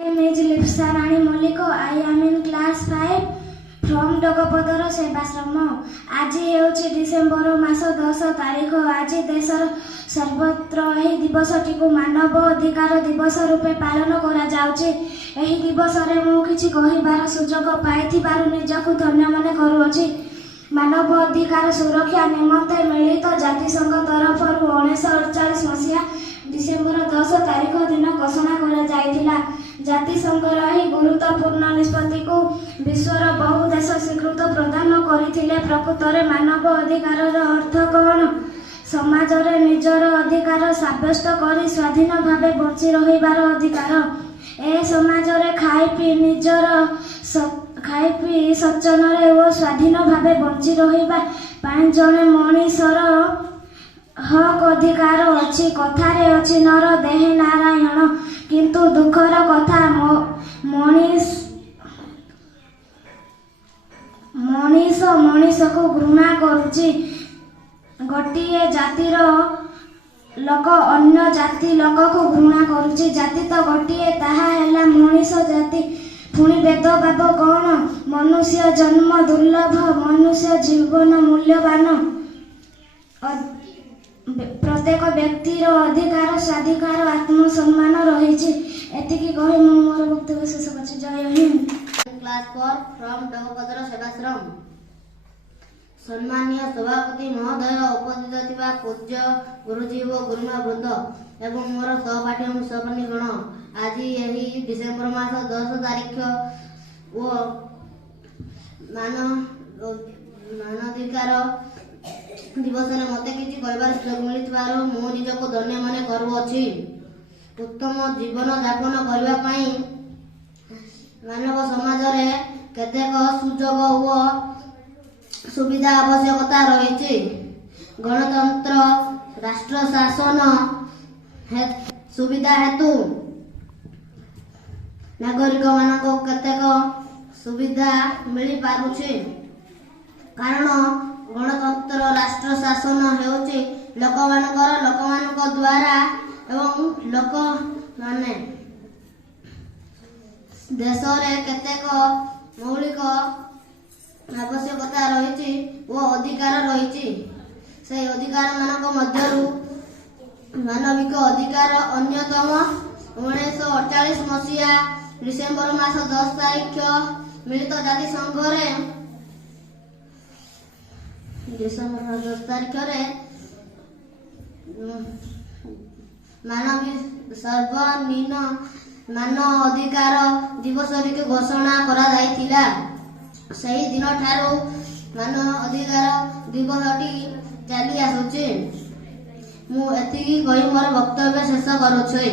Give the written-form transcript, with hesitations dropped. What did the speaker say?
My name is Lipsa Rani Molliko. I am in class 5 from Dogopodar Sebasrama. ଆଜି ହେଉଛି December ମାସ 10 ତାରିଖ। ଆଜି ଦେଶର ସର୍ବତ୍ର ଏହି ଦିବସଟିକୁ ମାନବ ଅଧିକାର ଦିବସ ରୂପେ ପାଳନ କରାଯାଉଛି। ଏହି ଦିବସରେ ମୁଁ କିଛି କହିବାର ସୁଯୋଗ ପାଇଥିବାରୁ ନିଜକୁ ଧନ୍ୟ ମନେ କରୁଅଛି। ମାନବ ଅଧିକାର ସୁରକ୍ଷା ନିମନ୍ତେ ମିଳିତ ଜାତିସଂଘ ତରଫରୁ 1948 ମସିହା ଡିସେମ୍ବର 10 ତାରିଖ ଦିନ ଘୋଷଣା କରାଯାଇଥିଲା। ଜାତିସଂଘର ଏହି ଗୁରୁତ୍ୱପୂର୍ଣ୍ଣ ନିଷ୍ପତ୍ତିକୁ ବିଶ୍ୱର ବହୁ ଦେଶ ସ୍ୱୀକୃତ ପ୍ରଦାନ କରିଥିଲେ। ପ୍ରକୃତରେ ମାନବ ଅଧିକାରର ଅର୍ଥ କ'ଣ? ସମାଜରେ ନିଜର ଅଧିକାର ସାବ୍ୟସ୍ତ କରି ସ୍ୱାଧୀନ ଭାବେ ବଞ୍ଚି ରହିବାର ଅଧିକାର। ଏ ସମାଜରେ ଖାଇ ପିଇ ସଚ୍ଚନରେ ଓ ସ୍ୱାଧୀନ ଭାବେ ବଞ୍ଚି ରହିବା ପାଇଁ ଜଣେ ମଣିଷର ହକ୍ ଅଧିକାର ଅଛି। କଥାରେ ଅଛି ନର ଦେହେ ନାରାୟଣ, କିନ୍ତୁ ଦୁଃଖର କଥା ମଣିଷ ମଣିଷକୁ ଘୃଣା କରୁଛି। ଗୋଟିଏ ଜାତିର ଲୋକ ଅନ୍ୟ ଜାତି ଲୋକକୁ ଘୃଣା କରୁଛି। ଜାତି ତ ଗୋଟିଏ, ତାହା ହେଲା ମଣିଷ ଜାତି। ପୁଣି ଭେଦଭାବ କ'ଣ? ମନୁଷ୍ୟ ଜନ୍ମ ଦୁର୍ଲଭ, ମନୁଷ୍ୟ ଜୀବନ ମୂଲ୍ୟବାନ। ପ୍ରତ୍ୟେକ ବ୍ୟକ୍ତିର ଅଧିକାର, ସ୍ୱାଧିକାର, ଆତ୍ମସମ୍ମାନ ରହିଛି। ଏତିକି କହି ମୁଁ ମୋର ବକ୍ତବ୍ୟ ଶେଷ କରୁଛି। ଜୟ ହିନ୍ଦ। କ୍ଲାସ୍ 4 ଫ୍ରମ୍ ଡଗପଦର ସେବାଶ୍ରମ। ସମ୍ମାନୀୟ ସଭାପତି ମହୋଦୟ, ଉପସ୍ଥିତ ଥିବା ପୂଜ୍ୟ ଗୁରୁଜୀ ଓ ଗୁରୁମା ବୃନ୍ଦ ଏବଂ ମୋର ସହପାଠୀ ଏବଂ ସହକର୍ମୀଗଣ, ଆଜି ଏହି ଡିସେମ୍ବର ମାସ 10 ତାରିଖ ଓ ମାନବାଧିକାର ଦିବସରେ ମୋତେ କିଛି କହିବାର ସୁଯୋଗ ମିଳିଥିବାରୁ ମୁଁ ନିଜକୁ ଧନ୍ୟ ମନେ କରୁଅଛି। ଉତ୍ତମ ଜୀବନ ଯାପନ କରିବା ପାଇଁ ମାନବ ସମାଜରେ କେତେକ ସୁଯୋଗ ଓ ସୁବିଧା ଆବଶ୍ୟକତା ରହିଛି। ଗଣତନ୍ତ୍ର, ରାଷ୍ଟ୍ର ଶାସନ ସୁବିଧା ହେତୁ ନାଗରିକମାନଙ୍କୁ କେତେକ ସୁବିଧା ମିଳିପାରୁଛି। କାରଣ ଗଣତନ୍ତ୍ର, ରାଷ୍ଟ୍ର ଶାସନ ହେଉଛି ଲୋକମାନଙ୍କ ଦ୍ୱାରା ଏବଂ ଲୋକମାନେ ଦେଶରେ କେତେକ ମୌଳିକ ଆବଶ୍ୟକତା ରହିଛି ଓ ଅଧିକାର ରହିଛି। ସେହି ଅଧିକାର ମାନଙ୍କ ମଧ୍ୟରୁ ମାନବିକ ଅଧିକାର ଅନ୍ୟତମ। 1948 ମସିହା ଡିସେମ୍ବର ମାସ 10 ତାରିଖ ମିଳିତ ଜାତିସଂଘରେ ସର୍ବନିମ୍ନ ମାନ ଅଧିକାର ଦିବସଟିକୁ ଘୋଷଣା କରାଯାଇଥିଲା। ସେହି ଦିନଠାରୁ ମାନ ଅଧିକାର ଦିବସଟି ଚାଲି ଆସୁଛି। ମୁଁ ଏତିକି କହି ମୋର ବକ୍ତବ୍ୟ ଶେଷ କରୁଛି।